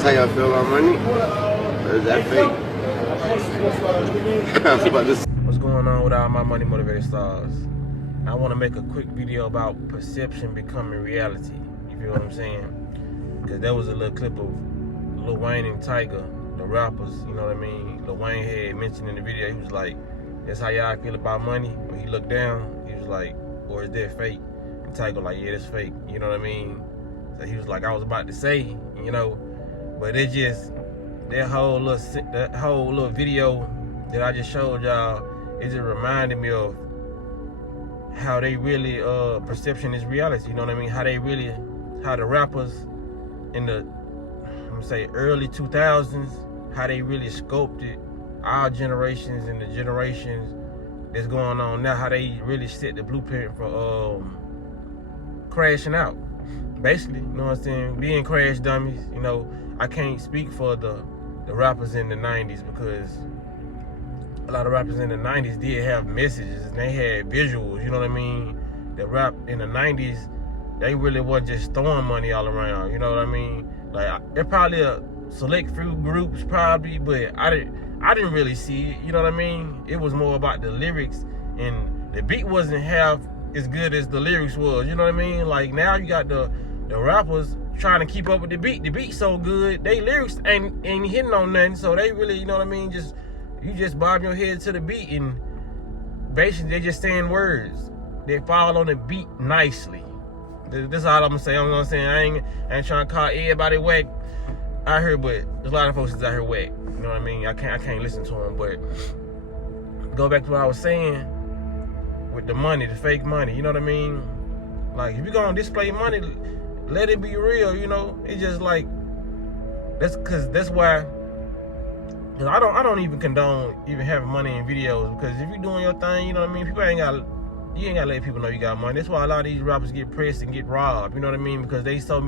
That's how y'all feel about money? Or is that fake? What's going on with all my money motivated stars? I want to make a quick video about perception becoming reality. You feel what I'm saying? Because there was a little clip of Lil Wayne and Tyga, the rappers, you know what I mean? Lil Wayne had mentioned in the video, he was like, that's how y'all feel about money? When he looked down, he was like, or is that fake? And Tyga like, yeah, that's fake, you know what I mean? So he was like, I was about to say, you know, but it just, that whole little video that I just showed y'all, it just reminded me of how they really, perception is reality, you know what I mean? How the rappers in the, I'm gonna say early 2000s, how they really sculpted our generations and the generations that's going on now, how they really set the blueprint for crashing out. Basically, you know what I'm saying? Being crash dummies, you know, I can't speak for the rappers in the 90s because a lot of rappers in the 90s did have messages and they had visuals, you know what I mean? The rap in the 90s, they really wasn't just throwing money all around, you know what I mean? Like, there probably a select few groups probably, but I didn't really see it, you know what I mean? It was more about the lyrics, and the beat wasn't half as good as the lyrics was, you know what I mean? Like, now you got the rappers trying to keep up with the beat. The beat's so good, they lyrics ain't hitting on nothing, so they really, you know what I mean, you just bob your head to the beat, and basically they just saying words. They fall on the beat nicely. This is all I'm gonna say. I'm gonna say I ain't trying to call everybody whack out here, but there's a lot of folks that's out here whack. You know what I mean? I can't listen to them. But go back to what I was saying with the money, the fake money. You know what I mean? Like, if you're gonna display money, let it be real. You know, it's just like that's why. Cause I don't even condone even having money in videos, because if you're doing your thing, you know what I mean, you ain't gotta let people know you got money. That's why a lot of these rappers get pressed and get robbed, you know what I mean? Because they so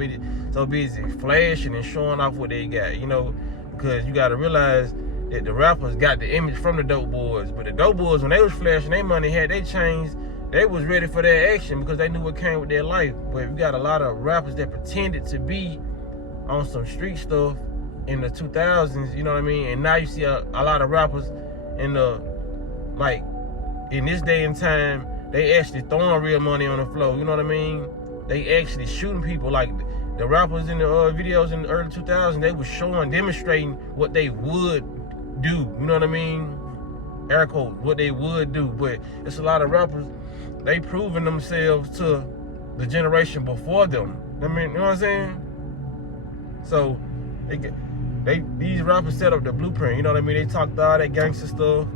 busy flashing and showing off what they got, you know? Because you gotta realize that the rappers got the image from the dope boys, but the dope boys, when they was flashing their money, had they chains, they was ready for their action because they knew what came with their life. But you got a lot of rappers that pretended to be on some street stuff in the 2000s, you know what I mean? And now you see a lot of rappers in this day and time, they actually throwing real money on the floor, you know what I mean? They actually shooting people. Like, the rappers in the videos in the early 2000s, they was demonstrating what they would do, you know what I mean? Air quotes, what they would do. But it's a lot of rappers, they proving themselves to the generation before them. I mean, you know what I'm saying? So, these rappers set up the blueprint, you know what I mean? They talked all that gangster stuff.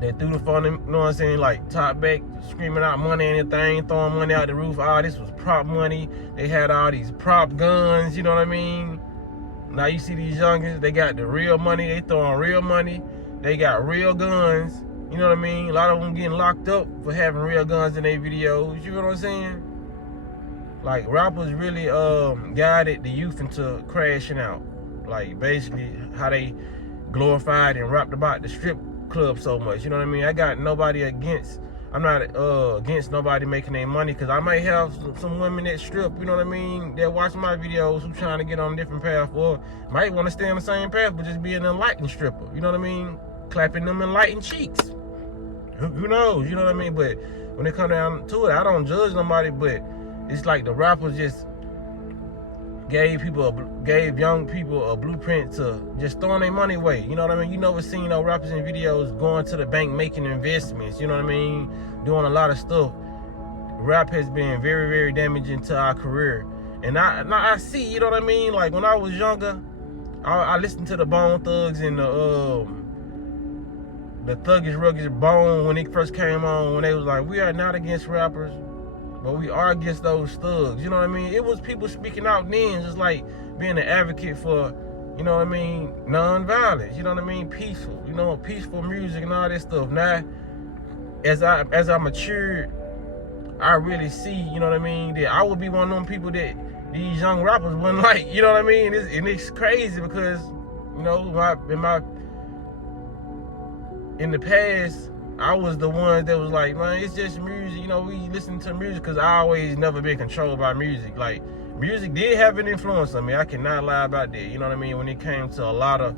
They threw the phone, you know what I'm saying, like top back, screaming out money and everything, throwing money out the roof. Oh, this was prop money. They had all these prop guns, you know what I mean? Now you see these youngins, they got the real money. They throwing real money. They got real guns, you know what I mean? A lot of them getting locked up for having real guns in their videos, you know what I'm saying? Like, rappers really guided the youth into crashing out. Like, basically how they glorified and rapped about the strip club so much, you know what I mean? I got nobody against, I'm not against nobody making their money, because I might have some women that strip, you know what I mean, that watch my videos who trying to get on a different path, or might want to stay on the same path but just be an enlightened stripper, you know what I mean? Clapping them enlightened cheeks. Who knows, you know what I mean? But when it come down to it, I don't judge nobody, but it's like the rappers just gave young people a blueprint to just throwing their money away. You know what I mean? You never seen no rappers in videos going to the bank making investments. You know what I mean? Doing a lot of stuff. Rap has been very, very damaging to our career. And I see, you know what I mean? Like, when I was younger, I listened to the Bone Thugs and the Thuggish Ruggish Bone when it first came on, when they was like, we are not against rappers, but we are against those thugs, you know what I mean? It was people speaking out then, just like being an advocate for, you know what I mean, non-violence, you know what I mean, peaceful, you know, peaceful music and all that stuff. Now, as I matured, I really see, you know what I mean, that I would be one of them people that these young rappers wouldn't like, you know what I mean? And it's crazy because, you know, in the past, I was the one that was like, man, it's just music, you know, we listen to music, because I always never been controlled by music. Like, music did have an influence on me. I cannot lie about that. You know what I mean? When it came to a lot of,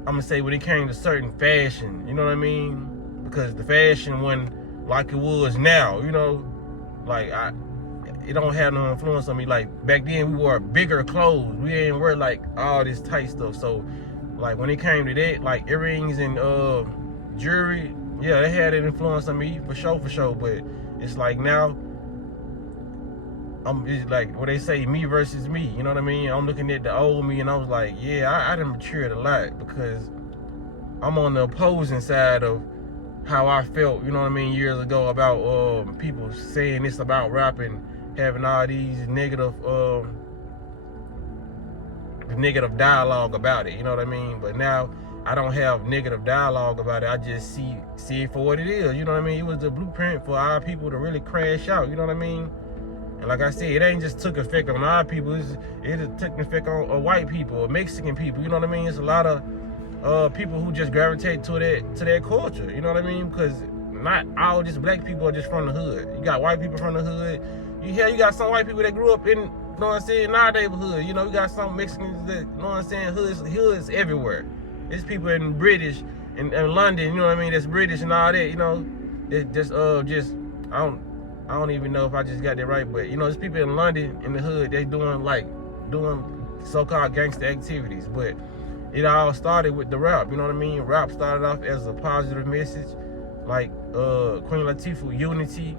I'm gonna say when it came to certain fashion, you know what I mean? Because the fashion wasn't like it was now, you know? Like, it don't have no influence on me. Like, back then we wore bigger clothes. We didn't wear like all this tight stuff. So, like, when it came to that, like earrings and jewelry, yeah, they had an influence on me for sure. But it's like now, it's like what they say, me versus me. You know what I mean? I'm looking at the old me, and I was like, yeah, I done matured a lot because I'm on the opposing side of how I felt. You know what I mean? Years ago about people saying this about rapping, having all these negative dialogue about it. You know what I mean? But now I don't have negative dialogue about it. I just see it for what it is. You know what I mean? It was the blueprint for our people to really crash out. You know what I mean? And like I said, it ain't just took effect on our people. It took effect on white people or Mexican people. You know what I mean? It's a lot of people who just gravitate to that culture. You know what I mean? Because not all just black people are just from the hood. You got white people from the hood. You got some white people that grew up in, you know what I'm saying, in our neighborhood. You know, you got some Mexicans that, you know what I'm saying, hoods everywhere. There's people in British, in London, you know what I mean, that's British and all that, you know. It just I don't even know if I just got that right, but, you know, there's people in London, in the hood, they doing so-called gangster activities. But it all started with the rap, you know what I mean? Rap started off as a positive message, like Queen Latifah, Unity.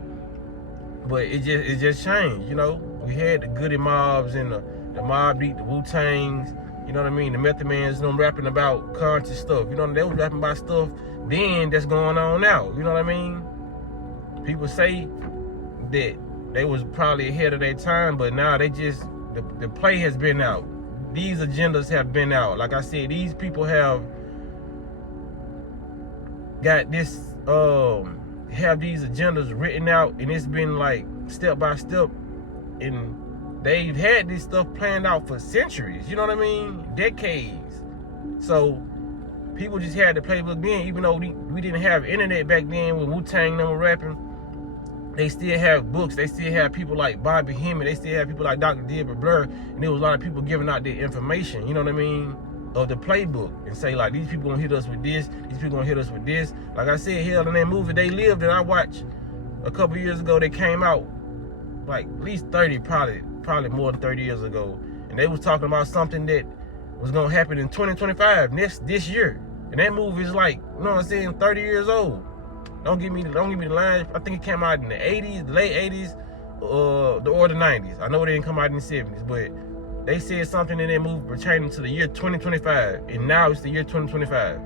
But it just changed, you know. We had the Goody Mobs and the Mobb Deep, the Wu-Tangs, you know what I mean? The Method Mans, them rapping about conscious stuff. You know, they was rapping about stuff then that's going on now. You know what I mean? People say that they was probably ahead of their time, but now they just, the play has been out. These agendas have been out. Like I said, these people have got this, have these agendas written out, and it's been like step by step, and they've had this stuff planned out for centuries, you know what I mean? Decades. So people just had the playbook then, even though we didn't have internet back then when Wu-Tang them were rapping. They still have books, they still have people like Bobby Hemming, they still have people like Dr. Dilbert Blur, and there was a lot of people giving out their information, you know what I mean, of the playbook, and say like, these people gonna hit us with this, these people gonna hit us with this. Like I said, hell, in that movie They Lived that I watched a couple years ago, they came out like at least 30, probably more than 30 years ago, and they was talking about something that was gonna happen in 2025, this year. And that movie is like, you know what I'm saying, 30 years old. Don't give me the line. I think it came out in the 80s, the late 80s, or the 90s. I know it didn't come out in the 70s, but they said something in that movie pertaining to the year 2025, and now it's the year 2025.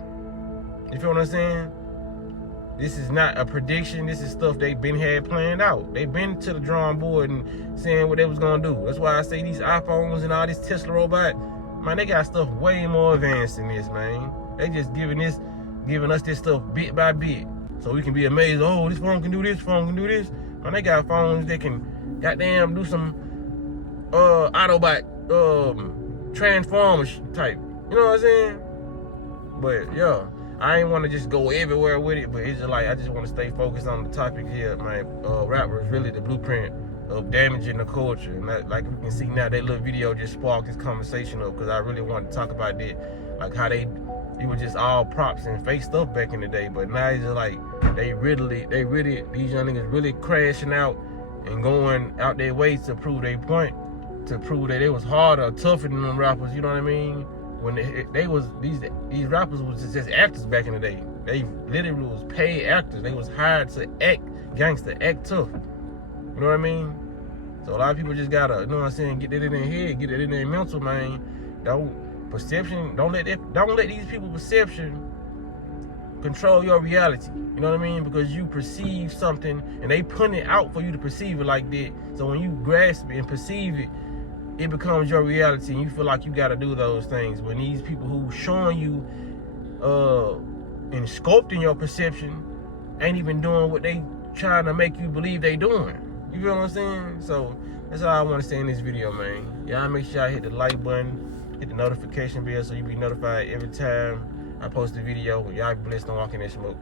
You feel what I'm saying? This is not a prediction. This is stuff they've been had planned out. They've been to the drawing board and saying what they was gonna do. That's why I say these iPhones and all this Tesla robot, man, they got stuff way more advanced than this, man. They just giving us this stuff bit by bit, so we can be amazed. Oh, this phone can do this, phone can do this. Man, they got phones that can goddamn do some Autobot Transformers type. You know what I'm saying? But yeah, I ain't want to just go everywhere with it, but it's just like I just want to stay focused on the topic here, man. Rap was really the blueprint of damaging the culture, and like we can see now, that little video just sparked this conversation up, because I really wanted to talk about that, like how it was just all props and fake stuff back in the day, but now it's just like they really these young niggas really crashing out and going out their way to prove their point, to prove that it was harder, tougher than them rappers. You know what I mean? When they was these rappers was just actors back in the day. They literally was paid actors. They was hired to act gangster, act tough. You know what I mean? So a lot of people just gotta, you know what I'm saying, get that in their head, get that in their mental, man. Don't let these people's perception control your reality. You know what I mean? Because you perceive something and they putting it out for you to perceive it like that. So when you grasp it and perceive it, it becomes your reality, and you feel like you gotta do those things. When these people who showing you and sculpting your perception ain't even doing what they trying to make you believe they doing. You feel what I'm saying? So that's all I want to say in this video, man. Y'all make sure y'all hit the like button, hit the notification bell so you be notified every time I post a video. Y'all be blessed on walking that smoke.